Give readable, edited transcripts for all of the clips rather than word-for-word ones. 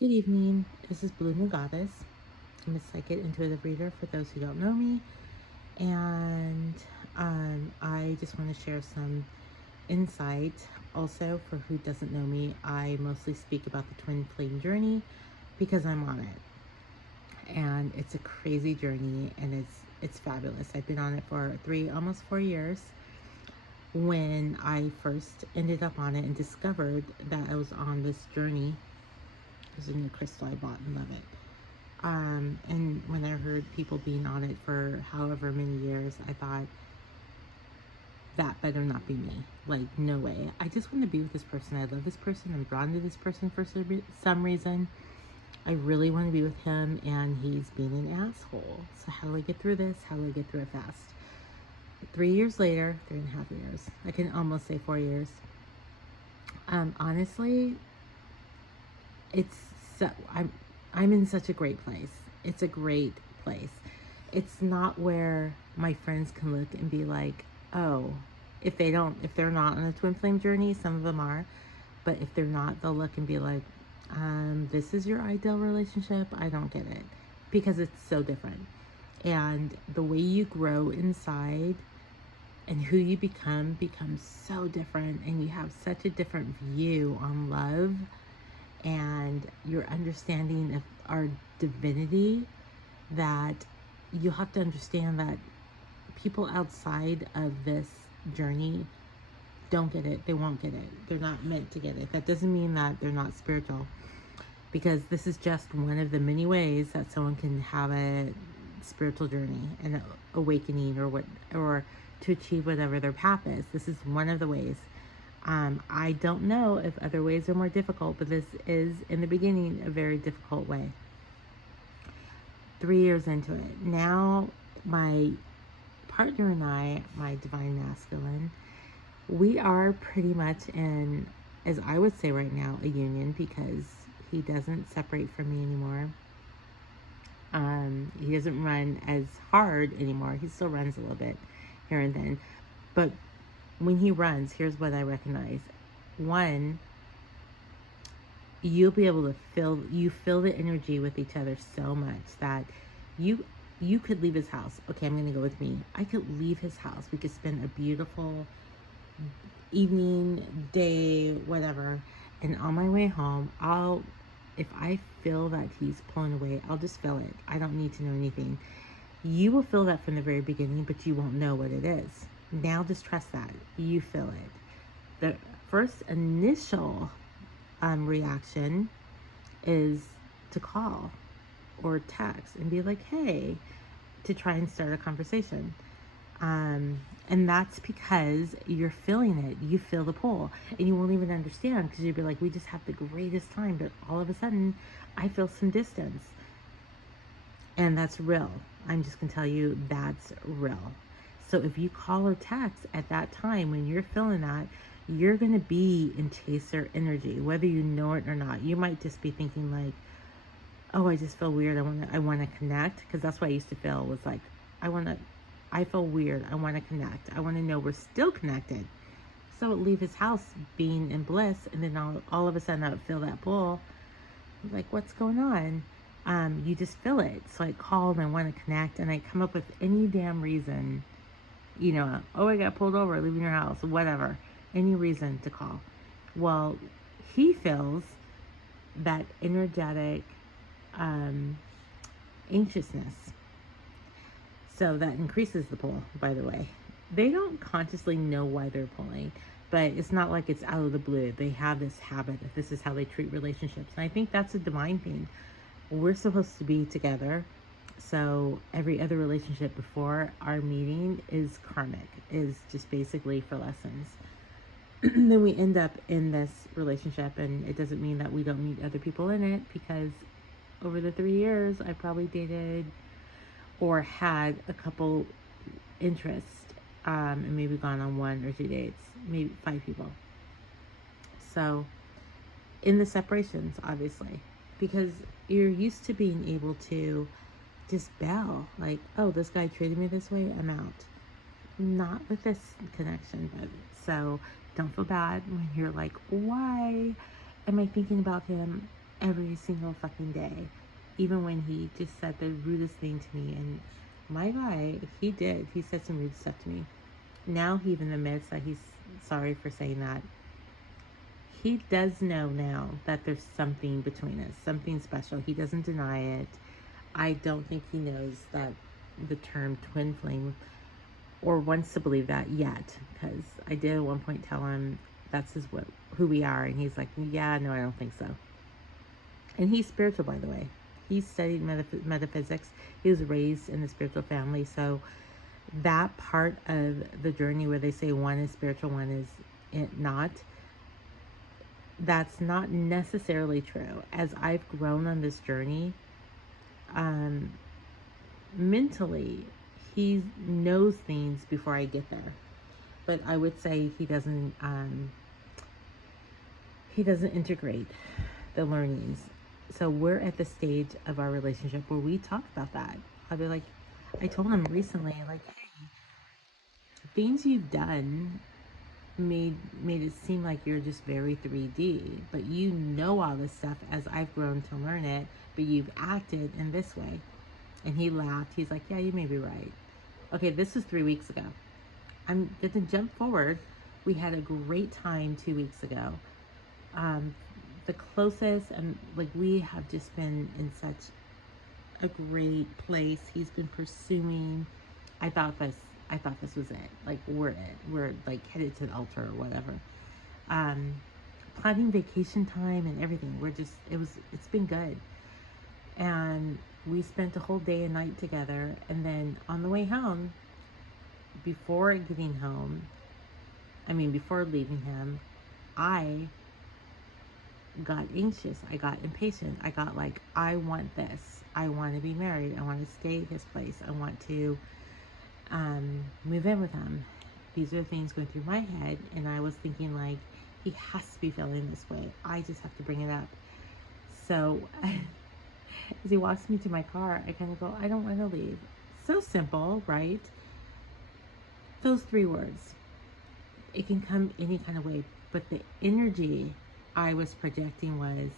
Good evening. This is Blue Moon Goddess. I'm a psychic intuitive reader for those who don't know me. And I just want to share some insight. Also, for who doesn't know me, I mostly speak about the twin flame journey because I'm on it. And it's a crazy journey and it's fabulous. I've been on it for almost 4 years. When I first ended up on it and discovered that I was on this journey, there's a new crystal I bought and love it. And when I heard people being on it for however many years, I thought, that better not be me. Like, no way. I just want to be with this person. I love this person. I'm drawn to this person for some reason. I really want to be with him, and he's being an asshole. So how do I get through this? How do I get through it fast? 3 years later, 3.5 years. I can almost say 4 years. Honestly, it's so, I'm in such a great place. It's a great place. It's not where my friends can look and be like, oh, if they're not on a twin flame journey, some of them are, but if they're not, they'll look and be like, this is your ideal relationship. I don't get it, because it's so different. And the way you grow inside and who you become becomes so different, and you have such a different view on love and your understanding of our divinity, that you have to understand that people outside of this journey don't get it. They won't get it. They're not meant to get it. That doesn't mean that they're not spiritual, because this is just one of the many ways that someone can have a spiritual journey and an awakening, or to achieve whatever their path is. This is one of the ways. I don't know if other ways are more difficult, but this is, in the beginning, a very difficult way. 3 years into it. Now, my partner and I, my divine masculine, we are pretty much in, as I would say right now, a union, because he doesn't separate from me anymore. He doesn't run as hard anymore. He still runs a little bit here and then. But when he runs, here's what I recognize. One, you'll be able to feel the energy with each other so much that you could leave his house. Okay, I'm gonna go with me. I could leave his house. We could spend a beautiful evening, day, whatever. And on my way home, if I feel that he's pulling away, I'll just feel it. I don't need to know anything. You will feel that from the very beginning, but you won't know what it is. Now just trust that. You feel it. The first initial reaction is to call or text and be like, hey, to try and start a conversation. And that's because you're feeling it. You feel the pull, and you won't even understand, because you'll be like, we just have the greatest time, but all of a sudden I feel some distance. And that's real. I'm just gonna tell you, that's real. So if you call or text at that time when you're feeling that, you're gonna be in chaser energy, whether you know it or not. You might just be thinking like, oh, I just feel weird. I wanna connect, because that's what I used to feel, was like, I feel weird. I want to connect. I want to know we're still connected. So I'd leave his house being in bliss, and then all of a sudden I would feel that pull. Like, what's going on? You just feel it. So I call and I want to connect, and I come up with any damn reason, oh, I got pulled over, leaving your house, whatever. Any reason to call. Well, he feels that energetic anxiousness. So that increases the pull, by the way. They don't consciously know why they're pulling, but it's not like it's out of the blue. They have this habit of, this is how they treat relationships. And I think that's a divine thing. We're supposed to be together. So every other relationship before our meeting is karmic, is just basically for lessons. Then we end up in this relationship, and it doesn't mean that we don't meet other people in it, because over the 3 years, I probably dated or had a couple interests, and maybe gone on 1 or 2 dates, maybe 5 people. So in the separations, obviously, because you're used to being able to just bail, like, oh, this guy treated me this way, I'm out. Not with this connection. But so don't feel bad when you're like, why am I thinking about him? every single fucking day. Even when he just said the rudest thing to me. And my guy, he did. He said some rude stuff to me. Now he even admits that he's sorry for saying that. He does know now that there's something between us, something special. He doesn't deny it. I don't think he knows that the term twin flame, or wants to believe that yet, because I did at one point tell him that's who we are, and he's like, yeah, no, I don't think so. And he's spiritual, by the way. He studied metaphysics. He was raised in a spiritual family, so that part of the journey where they say one is spiritual, one is not, that's not necessarily true. As I've grown on this journey, mentally, he knows things before I get there. But I would say he doesn't integrate the learnings. So we're at the stage of our relationship where we talk about that. I'll be like, I told him recently, like, hey, things you've done made it seem like you're just very 3D, but you know all this stuff as I've grown to learn it, but you've acted in this way. And he laughed. He's like, yeah, you may be right. Okay, this was 3 weeks ago. I'm going to jump forward. We had a great time 2 weeks ago. The closest, and like, we have just been in such a great place. He's been pursuing. I thought this was it. Like, we're like headed to the altar or whatever. Planning vacation time and everything. It's been good. And we spent a whole day and night together. And then on the way home, before leaving him, I got anxious. I got impatient. I got like, I want this. I want to be married. I want to stay at his place. I want to move in with him. These are things going through my head, and I was thinking, like, he has to be feeling this way. I just have to bring it up. So as he walks me to my car, I kind of go, I don't want to leave. So simple, right? Those 3 words. It can come any kind of way, but the energy I was projecting was,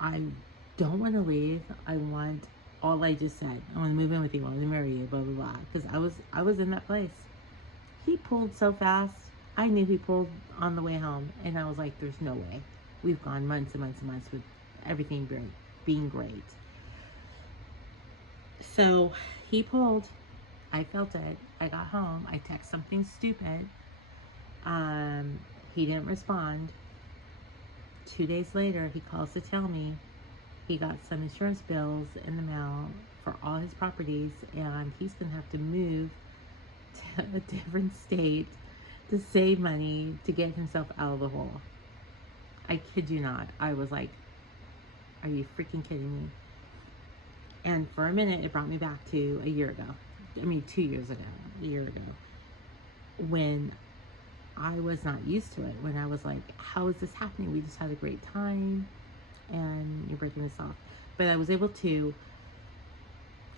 I don't want to leave. I want all I just said. I want to move in with you. I want to marry you, blah, blah, blah. Because I was in that place. He pulled so fast. I knew he pulled on the way home. And I was like, there's no way. We've gone months and months and months with everything being great. So he pulled. I felt it. I got home. I texted something stupid. He didn't respond. 2 days later, he calls to tell me he got some insurance bills in the mail for all his properties, and he's going to have to move to a different state to save money to get himself out of the hole. I kid you not. I was like, are you freaking kidding me? And for a minute, it brought me back to a year ago. 2 years ago, a year ago, when I was not used to it, when I was like, how is this happening? We just had a great time and you're breaking this off. But I was able to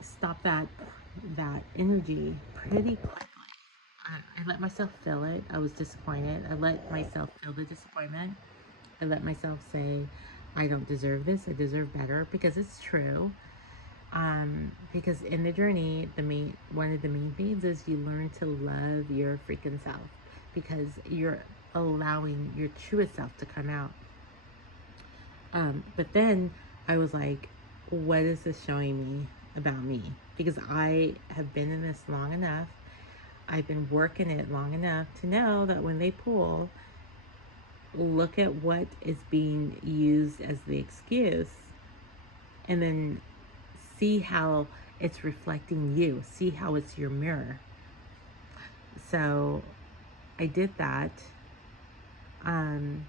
stop that energy pretty quickly. I let myself feel it. I was disappointed. I let myself feel the disappointment. I let myself say, I don't deserve this. I deserve better, because it's true. Because in the journey, one of the main things is you learn to love your freaking self, because you're allowing your truest self to come out. But then I was like, what is this showing me about me? Because I have been in this long enough. I've been working it long enough to know that when they pull, look at what is being used as the excuse, and then see how it's reflecting you. See how it's your mirror. So I did that. And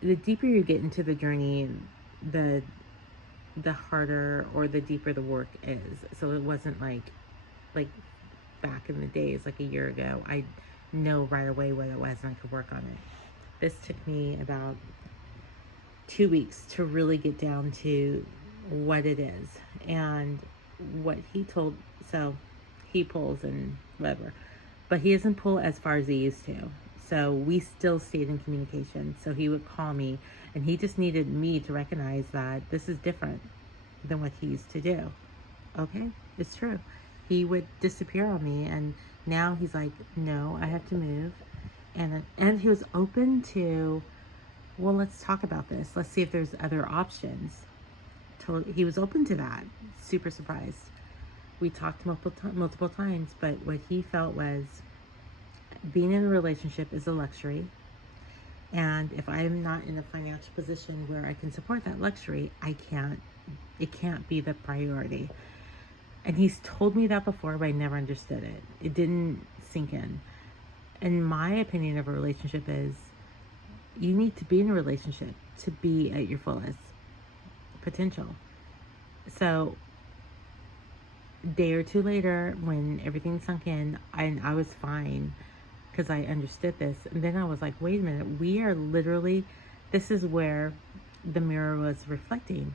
the deeper you get into the journey, the harder or the deeper the work is. So it wasn't like back in the days, like a year ago, I know right away what it was and I could work on it. This took me about 2 weeks to really get down to what it is and what he told. So he pulls and whatever, but he doesn't pull as far as he used to. So we still stayed in communication. So he would call me, and he just needed me to recognize that this is different than what he used to do. Okay, it's true. He would disappear on me, and now he's like, no, I have to move. And he was open to, well, let's talk about this. Let's see if there's other options. He was open to that. Super surprised. We talked multiple times, but what he felt was being in a relationship is a luxury. And if I'm not in a financial position where I can support that luxury, it can't be the priority. And he's told me that before, but I never understood it. It didn't sink in. And my opinion of a relationship is you need to be in a relationship to be at your fullest potential. So a day or two later, when everything sunk in, I was fine because I understood this. And then I was like, wait a minute, we are literally, this is where the mirror was reflecting.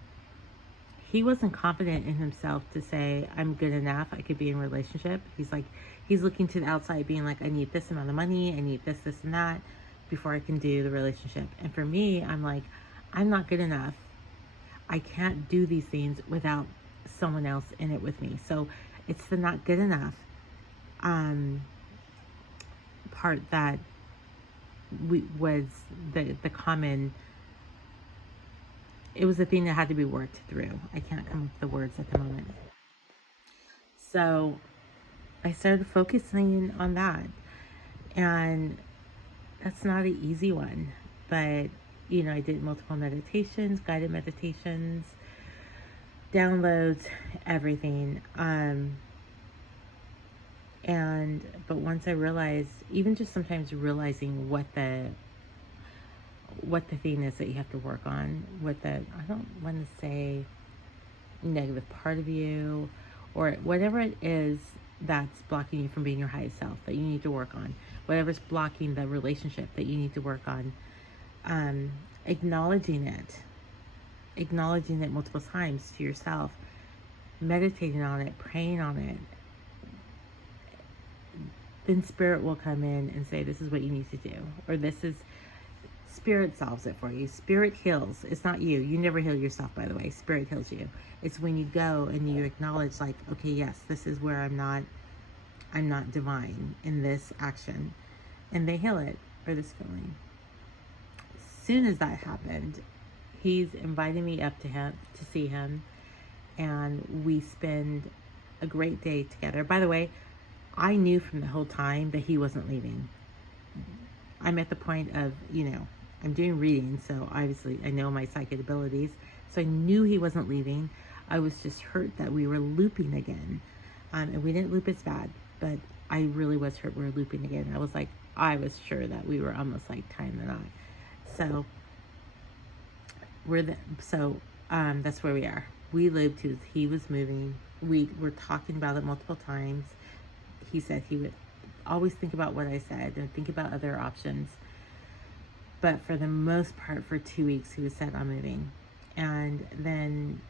He wasn't confident in himself to say, I'm good enough, I could be in a relationship. He's looking to the outside being like, I need this amount of money, I need this, this, and that before I can do the relationship. And for me, I'm like, I'm not good enough. I can't do these things without someone else in it with me. So it's the not good enough part that was the common. It was a thing that had to be worked through. I can't come up with the words at the moment. So I started focusing on that, and that's not an easy one, but I did multiple meditations, guided meditations, downloads, everything. But once I realized, even just sometimes realizing what the thing is that you have to work on, I don't want to say negative part of you, or whatever it is that's blocking you from being your highest self that you need to work on, whatever's blocking the relationship that you need to work on, acknowledging it multiple times to yourself, meditating on it, praying on it, then spirit will come in and say, this is what you need to do, or spirit solves it for you. Spirit heals. It's not you. You never heal yourself, by the way. Spirit heals you. It's when you go and you acknowledge, like, okay, yes, this is where I'm not divine in this action, and they heal it, or this feeling. As soon as that happened, he's inviting me up to see him, and we spend a great day together. By the way, I knew from the whole time that he wasn't leaving. I'm at the point of, I'm doing reading, so obviously I know my psychic abilities. So I knew he wasn't leaving. I was just hurt that we were looping again. And we didn't loop as bad, but I really was hurt we were looping again. I was sure that we were almost like tying the knot. So that's where we are. We looped. He was moving. We were talking about it multiple times. He said he would always think about what I said and think about other options. But for the most part, for 2 weeks, he was set on moving. And then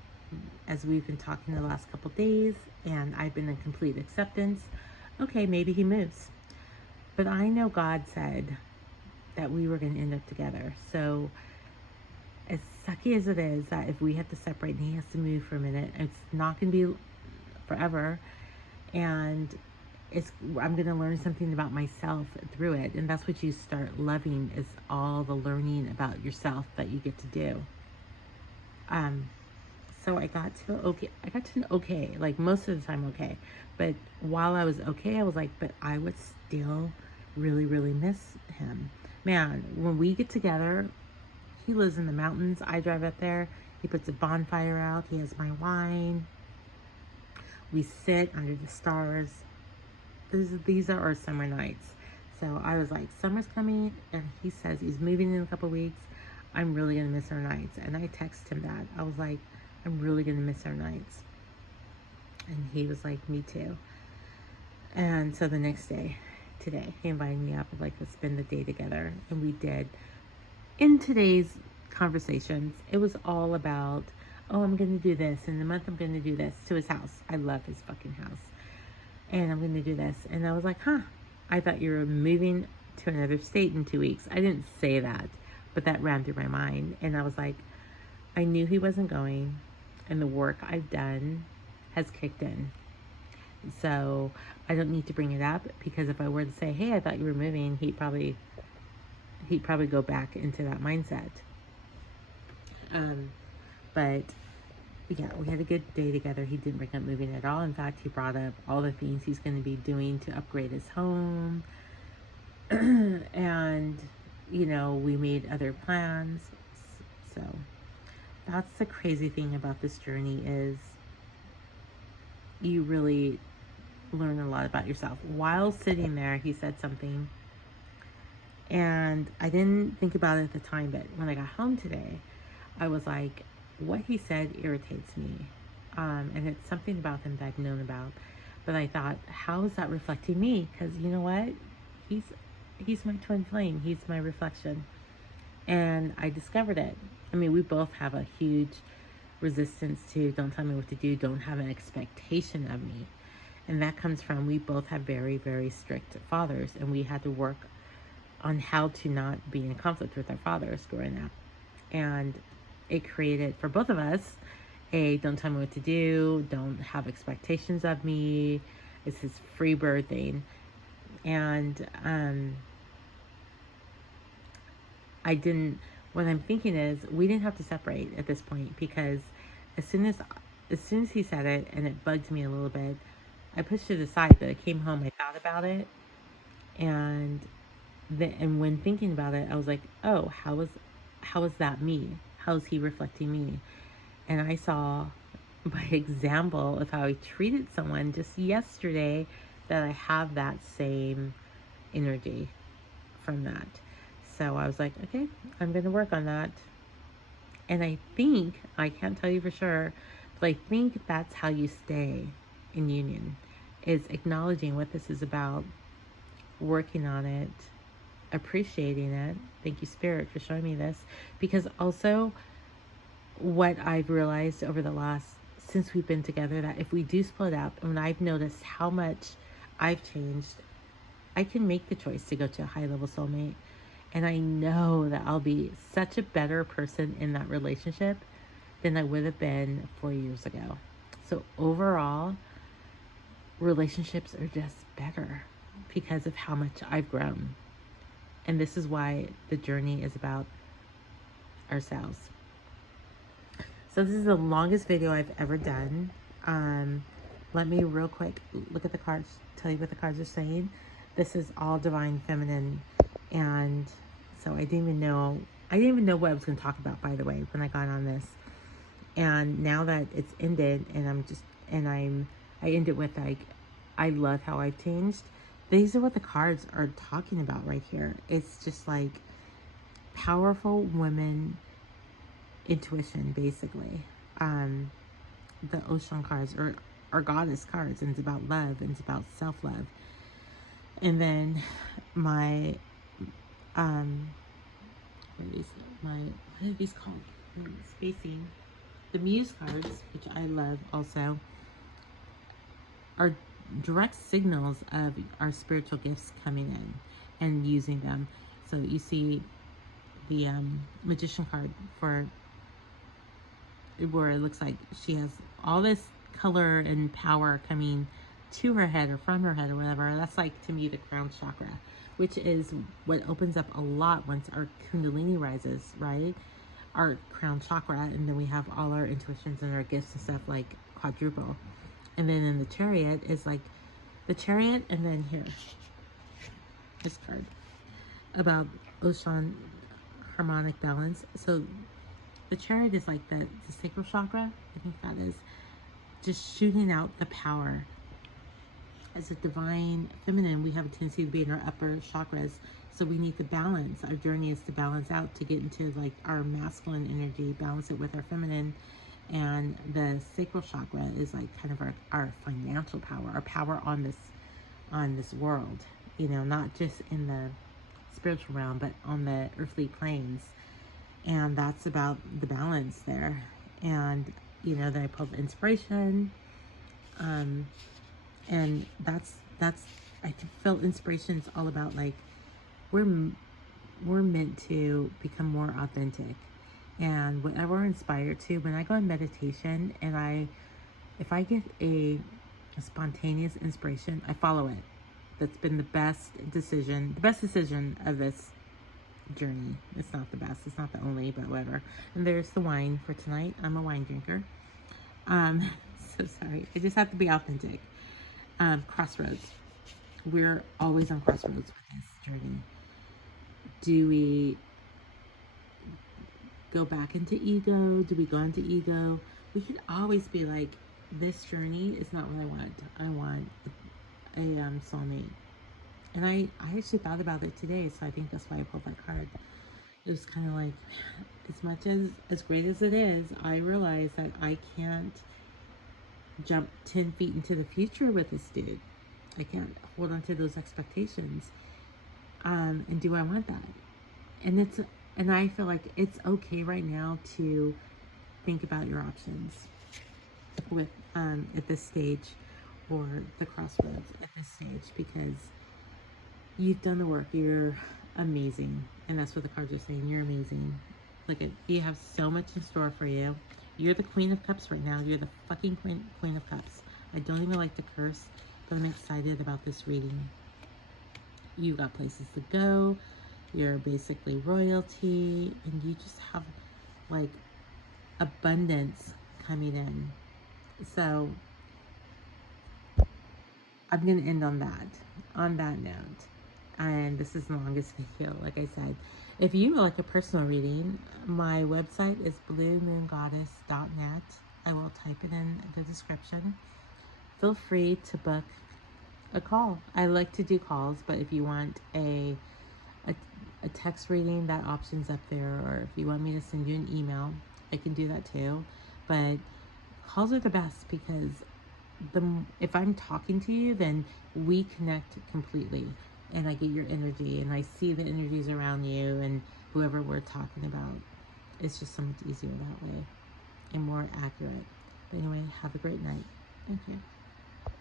as we've been talking the last couple days, and I've been in complete acceptance, okay, maybe he moves. But I know God said that we were going to end up together. So as sucky as it is that if we have to separate and he has to move for a minute, it's not going to be forever. And I'm going to learn something about myself through it. And that's what you start loving, is all the learning about yourself that you get to do. So I got to an okay, like most of the time okay. But while I was okay, I was like, but I would still really, really miss him. Man, when we get together, he lives in the mountains. I drive up there. He puts a bonfire out. He has my wine. We sit under the stars. These are our summer nights. So I was like, summer's coming, and he says he's moving in a couple weeks. I'm really going to miss our nights. And I texted him that. I was like, I'm really going to miss our nights. And he was like, me too. And so the next day, today, he invited me up, like, let's spend the day together. And we did. In today's conversations, it was all about, oh, I'm going to do this. In a month, I'm going to do this, to his house. I love his fucking house. And I'm going to do this. And I was like, I thought you were moving to another state in 2 weeks. I didn't say that, but that ran through my mind. And I was like, I knew he wasn't going, and the work I've done has kicked in. So I don't need to bring it up, because if I were to say, hey, I thought you were moving, he'd probably go back into that mindset. But yeah, we had a good day together. He didn't bring up moving at all. In fact, he brought up all the things he's going to be doing to upgrade his home. And, you know, we made other plans. So that's the crazy thing about this journey, is you really learn a lot about yourself. While sitting there, he said something, and I didn't think about it at the time, but when I got home today, I was like, what he said irritates me. And it's something about him that I've known about. But I thought, how is that reflecting me? Because you know what? He's my twin flame. He's my reflection. And I discovered it. I mean, we both have a huge resistance to don't tell me what to do, don't have an expectation of me. And that comes from, we both have very, very strict fathers, and we had to work on how to not be in conflict with our fathers growing up. And it created, for both of us, don't tell me what to do, don't have expectations of me. It's this free bird thing. And what I'm thinking is, we didn't have to separate at this point, because as soon as he said it, and it bugged me a little bit, I pushed it aside. But I came home, I thought about it, and when thinking about it, I was like, oh, how is that me? How is he reflecting me? And I saw by example of how I treated someone just yesterday that I have that same energy from that. So I was like, okay, I'm going to work on that. And I think, I can't tell you for sure, but I think that's how you stay in union, is acknowledging what this is about, working on it, appreciating it. Thank you, Spirit, for showing me this. Because also, what I've realized over the last, since we've been together, that if we do split up, and I've noticed how much I've changed, I can make the choice to go to a high level soulmate. And I know that I'll be such a better person in that relationship than I would have been 4 years ago. So overall, relationships are just better because of how much I've grown. And this is why the journey is about ourselves. So this is the longest video I've ever done. Let me real quick look at the cards, tell you what the cards are saying. This is all divine feminine. And so I didn't even know what I was going to talk about, by the way, when I got on this. And now that it's ended, and I end it with, like, I love how I've changed. These are what the cards are talking about right here. It's just like powerful women intuition, basically. The ocean cards are goddess cards, and it's about love, and it's about self-love. And then my what are these called? Spacing. The muse cards, which I love also, are direct signals of our spiritual gifts coming in and using them. So you see the magician card, for where it looks like she has all this color and power coming to her head or from her head or whatever. That's like, to me, the crown chakra, which is what opens up a lot once our kundalini rises, right? Our crown chakra, and then we have all our intuitions and our gifts and stuff like quadruple. And then in the chariot is like the chariot, and then here, this card about ocean harmonic balance. So the chariot is like the sacral chakra. I think that is just shooting out the power. As a divine feminine, we have a tendency to be in our upper chakras, so we need to balance. Our journey is to balance out, to get into like our masculine energy, balance it with our feminine. And the sacral chakra is like kind of our financial power, our power on this world, you know, not just in the spiritual realm, but on the earthly planes. And that's about the balance there. And, you know, then I pulled inspiration. And that's I feel inspiration is all about like we're meant to become more authentic. And whatever we're inspired to, when I go in meditation and if I get a spontaneous inspiration, I follow it. That's been the best decision of this journey. It's not the best, it's not the only, but whatever. And there's the wine for tonight. I'm a wine drinker. So sorry. I just have to be authentic. Crossroads. We're always on crossroads with this journey. Do we go back into ego? Do we go into ego? We could always be like, this journey is not what I want. I want a soulmate. And I actually thought about it today, so I think that's why I pulled that card. It was kind of like, as much as great as it is, I realize that I can't jump 10 feet into the future with this dude. I can't hold on to those expectations. And do I want that? And I feel like it's okay right now to think about your options with at this stage, or the crossroads at this stage, because you've done the work. You're amazing. And that's what the cards are saying. You're amazing. Look at, you have so much in store for you. You're the Queen of Cups right now. You're the fucking Queen of Cups. I don't even like to curse, but I'm excited about this reading. You got places to go. You're basically royalty, and you just have like abundance coming in. So I'm going to end on that note. And this is the longest video, like I said. If you would like a personal reading, my website is bluemoongoddess.net. I will type it in the description. Feel free to book a call. I like to do calls, but if you want a text reading, that option's up there. Or if you want me to send you an email, I can do that too. But calls are the best, because if I'm talking to you, then we connect completely, and I get your energy, and I see the energies around you and whoever we're talking about. It's just so much easier that way and more accurate. But anyway, have a great night. Okay.